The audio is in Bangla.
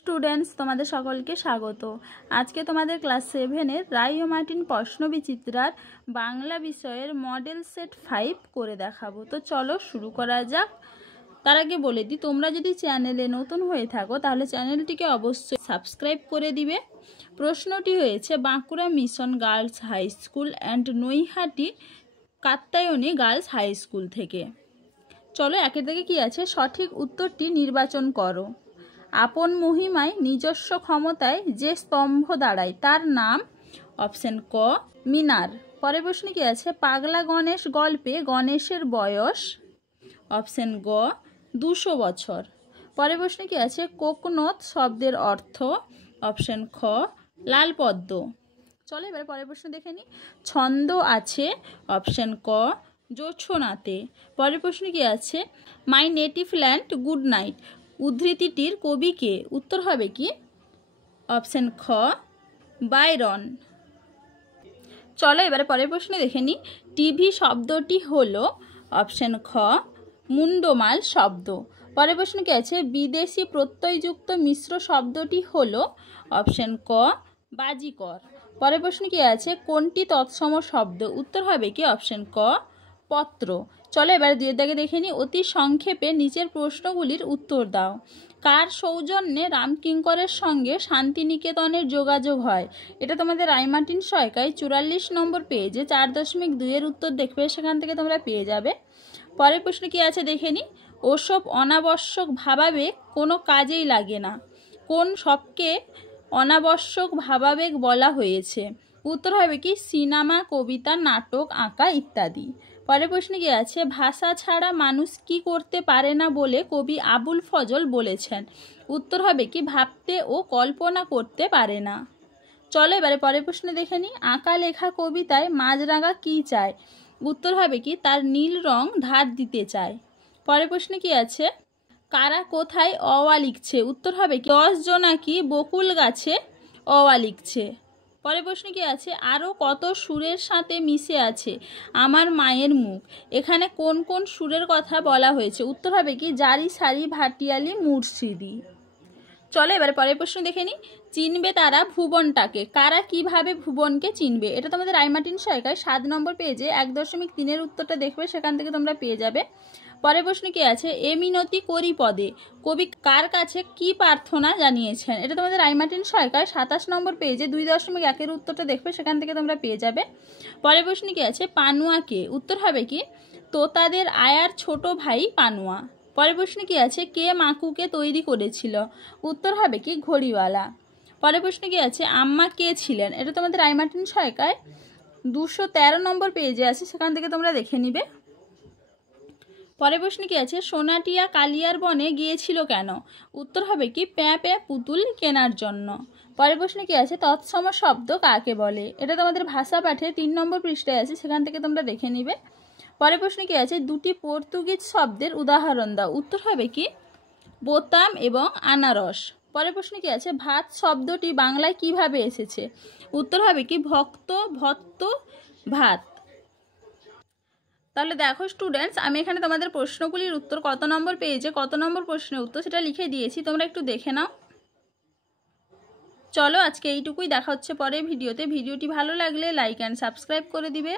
স্টুডেন্টস, তোমাদের সকলকে স্বাগত। আজকে তোমাদের ক্লাস 7-এর রায় ও মার্টিন প্রশ্নবিচিত্রার বাংলা বিষয়ের মডেল সেট 5 করে দেখাবো। তো চলো শুরু করা যাক। তার আগে বলে দিই, তোমরা যদি চ্যানেলে নতুন হয়ে থাকো তাহলে চ্যানেলটিকে অবশ্যই সাবস্ক্রাইব করে দিবে। প্রশ্নটি হয়েছে Bankura mission girls high school and Naihati Katyayani girls high school থেকে। চলো একের দিকে কি আছে, সঠিক উত্তরটি নির্বাচন করো। আপন মহিমায় নিজস্ব ক্ষমতায় যে স্তম্ভ দাঁড়ায় তার নাম। অপশন ক মিনার। পরের প্রশ্ন কি আছে, পাগলা গণেশ গল্পে গণেশের বয়স। অপশন গ 200 বছর। পরের প্রশ্ন কি আছে, কোকনদ শব্দের অর্থ। অপশন খ লাল পদ্ম। চলো এবার পরের প্রশ্ন দেখে নিই। ছন্দ আছে। অপশন ক জোছনাতে। পরের প্রশ্ন কি আছে, my native land good night উদ্ধৃতিটির কবি কে? উত্তর হবে কি অপশন খ বাইরন। চলো এবারে পরের প্রশ্ন দেখে নিই। টিভি শব্দটি হলো। অপশন খ মুন্ডমাল শব্দ। পরের প্রশ্ন কি আছে, বিদেশি প্রত্যয়যুক্ত মিশ্র শব্দটি হলো। অপশন ক বাজিকর। পরের প্রশ্ন কি আছে, কোনটি তৎসম শব্দ? উত্তর হবে কি অপশন ক পত্র। চলো এবার দুয়ের দাগে দেখে নিই। অতি সংক্ষেপে নিচের প্রশ্নগুলির উত্তর দাও। কার সৌজন্যে রামকিঙ্করের সঙ্গে শান্তিনিকেতনের যোগাযোগ হয়? এটা তোমাদের রায়মার্টিন সহায়িকায় 44 নম্বর পেজে 4.2 উত্তর দেখবে, সেখান থেকে তোমরা পেয়ে যাবে। পরের প্রশ্ন কি আছে দেখে নিই। ওসব অনাবশ্যক ভাবাবেগ কোনো কাজেই লাগে না। কোন সবকে অনাবশ্যক ভাবাবেগ বলা হয়েছে? উত্তর হবে কি সিনেমা, কবিতা, নাটক, আঁকা ইত্যাদি। পরের প্রশ্নে কি আছে, ভাষা ছাড়া মানুষ কি করতে পারে না বলে কবি আবুল ফজল বলেছেন? উত্তর হবে কি ভাবতে ও কল্পনা করতে পারে না। চলো এবারে পরের প্রশ্ন দেখে নিই। আঁকা লেখা কবিতায় মাঝরাঙা কি চায়? উত্তর হবে কি তার নীল রং ধার দিতে চায়। পরের প্রশ্নে কি আছে, কারা কোথায় অওয়া লিখছে? উত্তর হবে কি 10 জনাকি বকুল গাছে অওয়া লিখছে। পরের প্রশ্ন কি আছে, আরও কত সুরের সাথে মিশে আছে আমার মায়ের মুখ? এখানে কোন কোন সুরের কথা বলা হয়েছে? উত্তর হবে কি জারি, সারি, ভাটিয়ালি, মুর্শিদি। চলো এবারে পরের প্রশ্ন দেখে নিই। চিনবে তারা ভুবনটাকে। কারা কিভাবে ভুবনকে চিনবে? এটা তোমাদের রায়মার্টিন সহায়িকায় 7 নম্বর পেজে 1.3 উত্তরটা দেখবে, সেখান থেকে তোমরা পেয়ে যাবে। পরের প্রশ্ন কি আছে, এ মিনতি করি পদে কবি কার কাছে কি প্রার্থনা জানিয়েছেন? এটা তোমাদের রায়মার্টিন সহায়িকায় 27 নম্বর পেজে 2.1 উত্তরটা দেখবে, সেখান থেকে তোমরা পেয়ে যাবে। পরের প্রশ্ন কি আছে, পানুয়াকে? উত্তর হবে কি তোতাদের আয়ার ছোট ভাই পানুয়া। পরের প্রশ্ন কি আছে, কে মাকুকে তৈরি করেছিল? উত্তর হবে কি ঘড়িওয়ালা। পরের প্রশ্ন কি আছে, আম্মা কে ছিলেন? এটা তোমাদের রায়মার্টিন সহায়িকায় 213 নম্বর পেজে আছে, সেখান থেকে তোমরা দেখে নিবে। পরের প্রশ্ন কি আছে, সোনাটিয়া কালিয়ার বনে গিয়েছিল কেন? উত্তর হবে কি প্যাঁ প্যাঁ পুতুল কেনার জন্য। পরের প্রশ্ন কি আছে, তৎসম শব্দ কাকে বলে? এটা তোমাদের ভাষা পাঠে 3 নম্বর পৃষ্ঠায় আছে, সেখান থেকে তোমরা দেখে নিবে। পরের প্রশ্ন কি আছে, দুটি পর্তুগিজ শব্দের উদাহরণ দাও। উত্তর হবে কি বোতাম এবং আনারস। পরের প্রশ্ন কি আছে, ভাত শব্দটি বাংলায় কিভাবে এসেছে? উত্তর হবে কি ভক্ত, ভত্ত, ভাত। তাহলে দেখো স্টুডেন্টস, আমি এখানে তোমাদের প্রশ্নগুলির উত্তর কত নম্বর পেজে কত নম্বর প্রশ্নের উত্তর সেটা লিখে দিয়েছি, তোমরা একটু দেখে নাও। চলো আজকে এইটুকুই, দেখা হচ্ছে পরের ভিডিওতে। ভিডিওটি ভালো লাগলে লাইক অ্যান্ড সাবস্ক্রাইব করে দিবে।